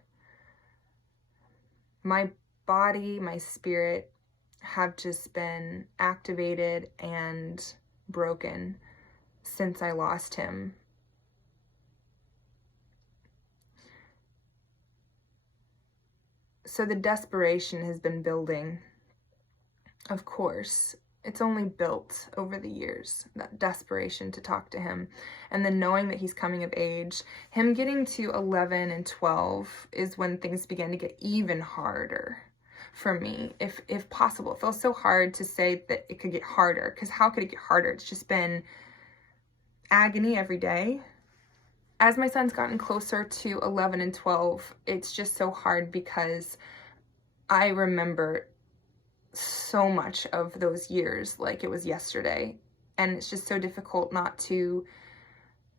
My body, my spirit have just been activated and broken since I lost him. So the desperation has been building. Of course, it's only built over the years, that desperation to talk to him. And then knowing that he's coming of age, him getting to 11 and 12 is when things began to get even harder for me, if possible. It feels so hard to say that it could get harder, because how could it get harder? It's just been agony every day. As my son's gotten closer to 11 and 12, it's just so hard because I remember so much of those years like it was yesterday, and it's just so difficult not to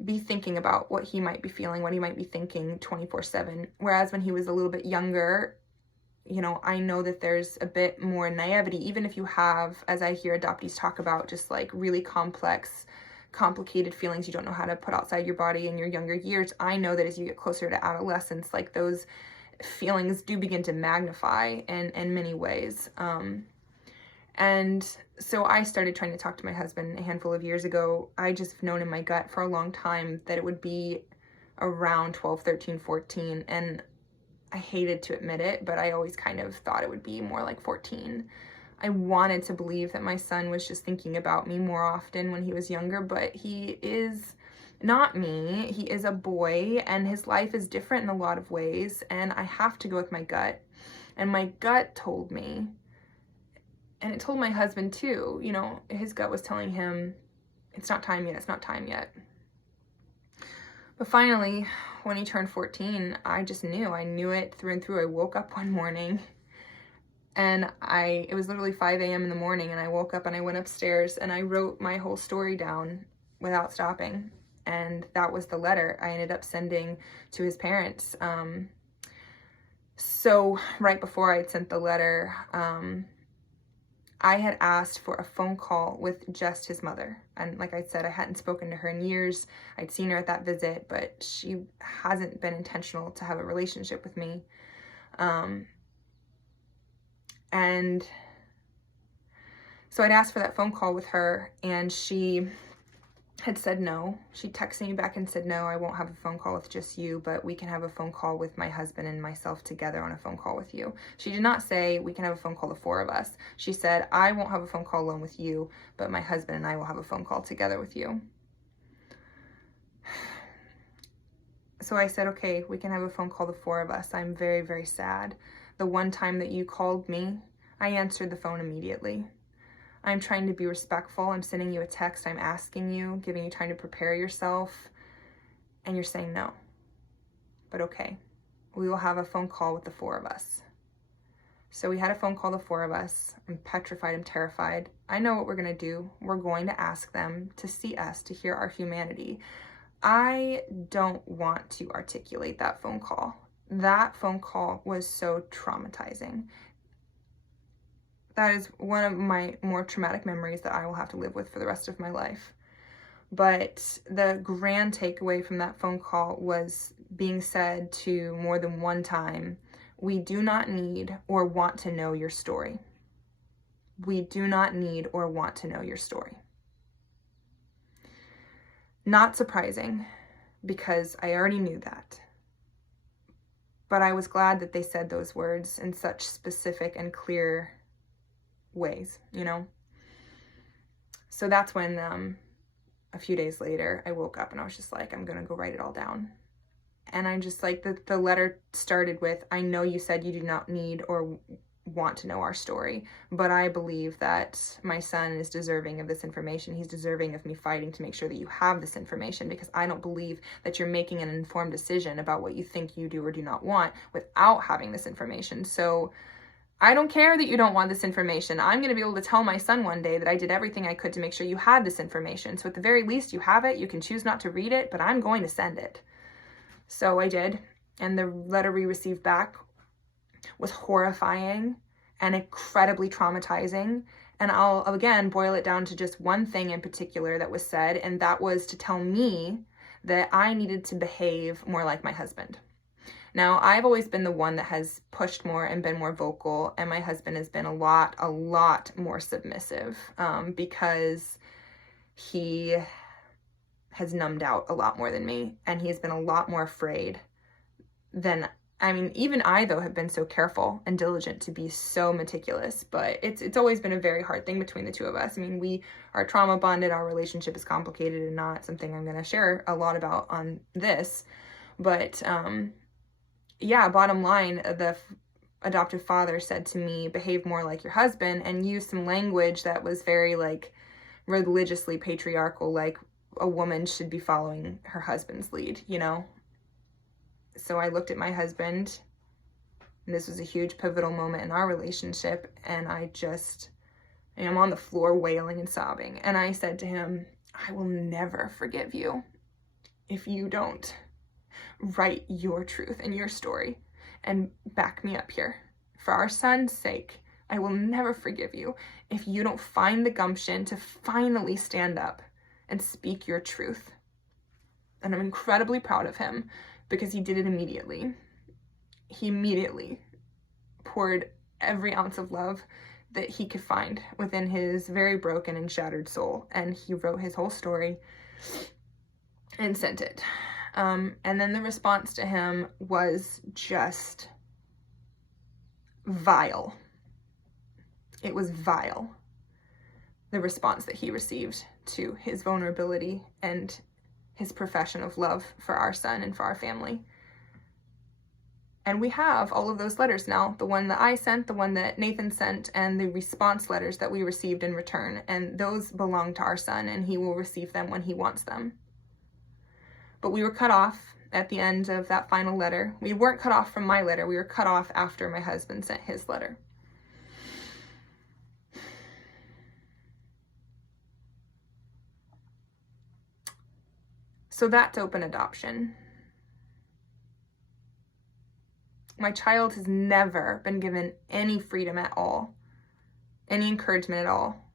be thinking about what he might be feeling, what he might be thinking 24/7. Whereas when he was a little bit younger, you know, I know that there's a bit more naivety, even if you have, as I hear adoptees talk about, just like really complex, complicated feelings you don't know how to put outside your body in your younger years. I know that as you get closer to adolescence, like those feelings do begin to magnify in many ways. And so I started trying to talk to my husband a handful of years ago. I just known in my gut for a long time that it would be around 12, 13, 14. And I hated to admit it, but I always kind of thought it would be more like 14. I wanted to believe that my son was just thinking about me more often when he was younger, but he is not me. He is a boy, and his life is different in a lot of ways, and I have to go with my gut. And my gut told me, and it told my husband too, you know, his gut was telling him, it's not time yet, it's not time yet. But finally, when he turned 14, I just knew. I knew it through and through. I woke up one morning, and it was literally 5 a.m. in the morning, and I woke up and I went upstairs and I wrote my whole story down. without stopping. And that was the letter I ended up sending to his parents. So right before I had sent the letter, I had asked for a phone call with just his mother. And like I said, I hadn't spoken to her in years. I'd seen her at that visit, but she hasn't been intentional to have a relationship with me. And so I'd asked for that phone call with her, and she had said no. She texted me back and said, no, I won't have a phone call with just you, but we can have a phone call with my husband and myself together on a phone call with you. She did not say we can have a phone call, the four of us. She said, I won't have a phone call alone with you, but my husband and I will have a phone call together with you. So I said, okay, we can have a phone call, the four of us. I'm very, very sad. The one time that you called me, I answered the phone immediately. I'm trying to be respectful. I'm sending you a text. I'm asking you, giving you time to prepare yourself. And you're saying no. But okay, we will have a phone call with the four of us. So we had a phone call, the four of us. I'm petrified. I'm terrified. I know what we're going to do. We're going to ask them to see us, to hear our humanity. I don't want to articulate that phone call. That phone call was so traumatizing. That is one of my more traumatic memories that I will have to live with for the rest of my life. But the grand takeaway from that phone call was being said to more than one time, we do not need or want to know your story. We do not need or want to know your story. Not surprising, because I already knew that. But I was glad that they said those words in such specific and clear ways, you know? So that's when a few days later I woke up and I was just like, I'm gonna go write it all down. And I'm just like, the letter started with, I know you said you do not need or want to know our story, but I believe that my son is deserving of this information. He's deserving of me fighting to make sure that you have this information, because I don't believe that you're making an informed decision about what you think you do or do not want without having this information. So I don't care that you don't want this information. I'm going to be able to tell my son one day that I did everything I could to make sure you had this information. So at the very least, you have it. You can choose not to read it, but I'm going to send it. So I did. And the letter we received back was horrifying and incredibly traumatizing. And I'll, again, boil it down to just one thing in particular that was said, and that was to tell me that I needed to behave more like my husband. Now, I've always been the one that has pushed more and been more vocal, and my husband has been a lot more submissive, because he has numbed out a lot more than me, and he's been a lot more afraid than, I mean, even I, though, have been so careful and diligent to be so meticulous, but it's always been a very hard thing between the two of us. I mean, we are trauma bonded, our relationship is complicated and not something I'm going to share a lot about on this, but, yeah, bottom line, the adoptive father said to me, behave more like your husband, and used some language that was very, like, religiously patriarchal, like a woman should be following her husband's lead, you know? So I looked at my husband, and this was a huge pivotal moment in our relationship, and I'm on the floor wailing and sobbing, and I said to him, I will never forgive you if you don't write your truth and your story and back me up here. For our son's sake, I will never forgive you if you don't find the gumption to finally stand up and speak your truth. And I'm incredibly proud of him because he did it immediately. He immediately poured every ounce of love that he could find within his very broken and shattered soul, and he wrote his whole story and sent it. And then the response to him was just vile. It was vile, the response that he received to his vulnerability and his profession of love for our son and for our family. And we have all of those letters now, the one that I sent, the one that Nathan sent, and the response letters that we received in return. And those belong to our son, and he will receive them when he wants them. But we were cut off at the end of that final letter. We weren't cut off from my letter. We were cut off after my husband sent his letter. So that's open adoption. My child has never been given any freedom at all, any encouragement at all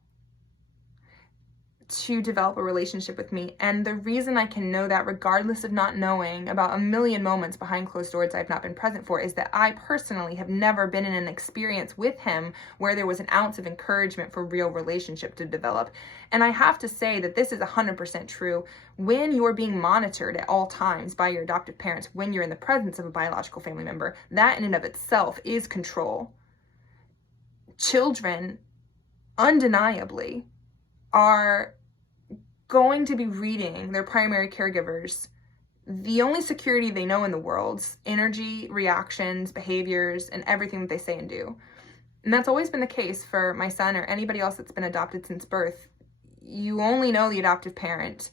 to develop a relationship with me. And the reason I can know that, regardless of not knowing about a million moments behind closed doors I've not been present for, is that I personally have never been in an experience with him where there was an ounce of encouragement for real relationship to develop. And I have to say that this is 100% true. When you're being monitored at all times by your adoptive parents, when you're in the presence of a biological family member, that in and of itself is control. Children, undeniably, are going to be reading their primary caregivers the only security they know in the world's energy, reactions, behaviors, and everything that they say and do. And that's always been the case for my son or anybody else that's been adopted since birth. You only know the adoptive parent.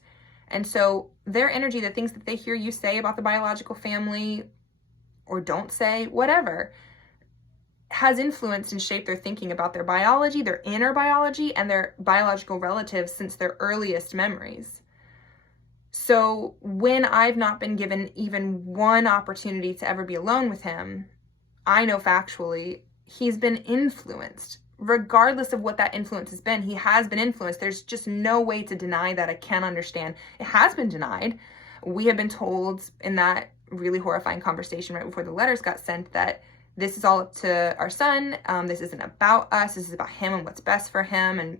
And so their energy, the things that they hear you say about the biological family or don't say, whatever, has influenced and shaped their thinking about their biology, their inner biology, and their biological relatives since their earliest memories. So when I've not been given even one opportunity to ever be alone with him, I know factually he's been influenced. Regardless of what that influence has been, he has been influenced. There's just no way to deny that. I can't understand. It has been denied. We have been told in that really horrifying conversation right before the letters got sent that this is all up to our son. This isn't about us. This is about him and what's best for him. And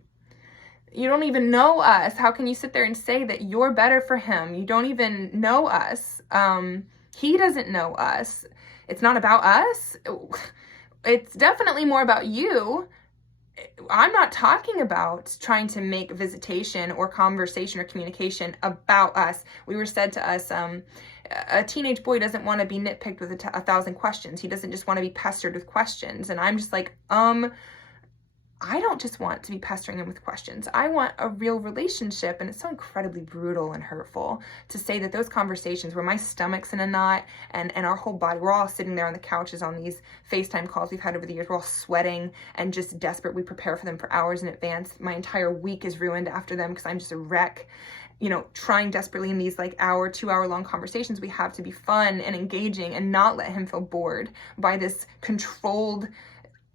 you don't even know us. How can you sit there and say that you're better for him? You don't even know us. He doesn't know us. It's not about us. It's definitely more about you. I'm not talking about trying to make visitation or conversation or communication about us. We were said to us, a teenage boy doesn't want to be nitpicked with a thousand questions. He doesn't just want to be pestered with questions. And I'm just like, I don't just want to be pestering him with questions. I want a real relationship. And it's so incredibly brutal and hurtful to say that those conversations where my stomach's in a knot and our whole body, we're all sitting there on the couches on these FaceTime calls we've had over the years. We're all sweating and just desperate. We prepare for them for hours in advance. My entire week is ruined after them because I'm just a wreck. You know, trying desperately in these like 2-hour long conversations we have to be fun and engaging and not let him feel bored by this controlled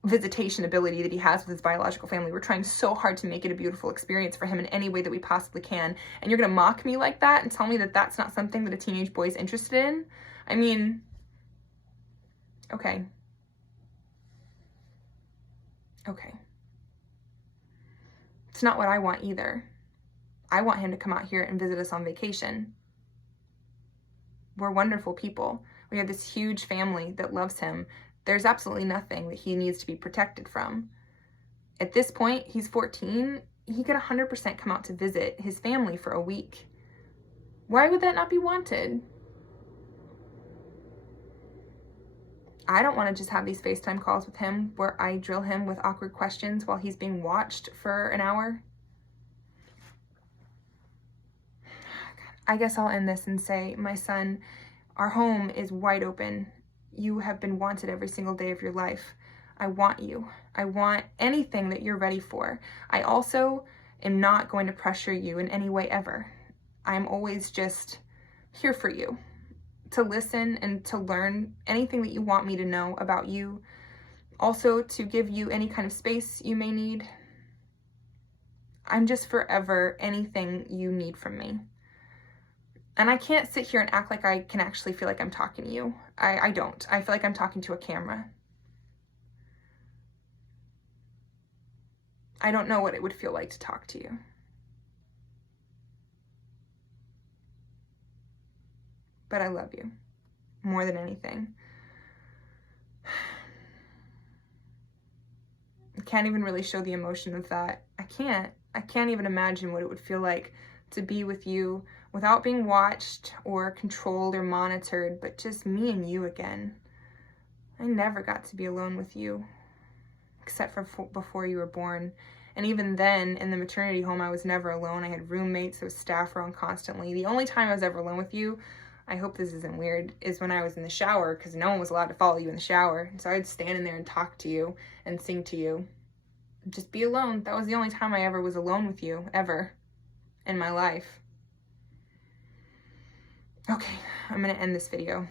visitation ability that he has with his biological family. We're trying so hard to make it a beautiful experience for him in any way that we possibly can. And you're going to mock me like that and tell me that that's not something that a teenage boy is interested in? I mean, okay. Okay. It's not what I want either. I want him to come out here and visit us on vacation. We're wonderful people. We have this huge family that loves him. There's absolutely nothing that he needs to be protected from. At this point, he's 14. He could 100% come out to visit his family for a week. Why would that not be wanted? I don't want to just have these FaceTime calls with him where I drill him with awkward questions while he's being watched for an hour. I guess I'll end this and say, my son, our home is wide open. You have been wanted every single day of your life. I want you. I want anything that you're ready for. I also am not going to pressure you in any way ever. I'm always just here for you, to listen and to learn anything that you want me to know about you. Also to give you any kind of space you may need. I'm just forever anything you need from me. And I can't sit here and act like I can actually feel like I'm talking to you. I don't. I feel like I'm talking to a camera. I don't know what it would feel like to talk to you. But I love you more than anything. I can't even really show the emotion of that. I can't even imagine what it would feel like to be with you without being watched or controlled or monitored, but just me and you again. I never got to be alone with you, except for before you were born. And even then, in the maternity home, I was never alone. I had roommates, there was staff around constantly. The only time I was ever alone with you, I hope this isn't weird, is when I was in the shower, because no one was allowed to follow you in the shower. So I'd stand in there and talk to you and sing to you. Just be alone. That was the only time I ever was alone with you, ever, in my life. Okay, I'm gonna end this video.